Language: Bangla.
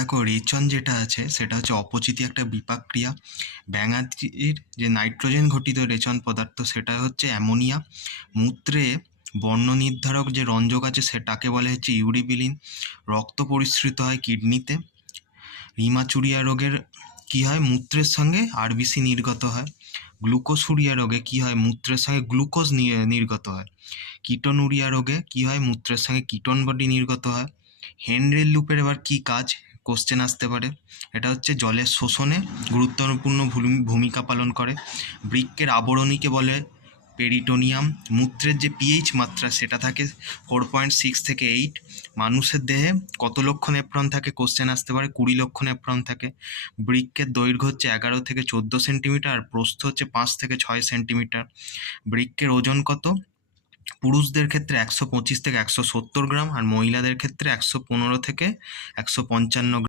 দেখো, রেচন যেটা আছে সেটা হচ্ছে অপচিতি একটা বিপাক ক্রিয়া। ব্যাঙাচির যে নাইট্রোজেন ঘটিত রেচন পদার্থ সেটা হচ্ছে অ্যামোনিয়া। মূত্রে বর্ণ নির্ধারক যে রঞ্জক আছে সেটাকে বলে হচ্ছে ইউরিবিলিন। রক্ত পরিস্রুত হয় কিডনিতে। হিমাচুরিয়া রোগের কি হয়, মূত্রের সঙ্গে আরবিসি নির্গত হয়। গ্লুকোসুরিয়া রোগে কি হয়, মূত্রের সঙ্গে গ্লুকোজ নির্গত হয়। কিটোনুরিয়া রোগে কি হয়, মূত্রের সঙ্গে কিটোন বডি নির্গত হয়। হেনরির লুপের এবার কি কাজ, কোশ্চেন আসতে পারে। এটা হচ্ছে জলের শোষণে গুরুত্বপূর্ণ ভূমিকা পালন করে। বৃক্কের আবরণীকে বলে পেরিটোনিয়াম। মূত্রের যে পিএইচ মাত্রা সেটা থাকে 4.6 থেকে 8। মানুষের দেহে কত লক্ষ নেফ্রন থাকে, কোশ্চেন আসতে পারে, 20 লক্ষ নেফ্রন থাকে। বৃক্কের দৈর্ঘ্য হচ্ছে 11 থেকে 14 সেন্টিমিটার, আর প্রস্থ হচ্ছে 5 থেকে 6 সেন্টিমিটার। বৃক্কের ওজন কত, পুরুষদের ক্ষেত্রে 125 থেকে 170 গ্রাম, আর মহিলাদের ক্ষেত্রে 115 থেকে 155 গ্রাম।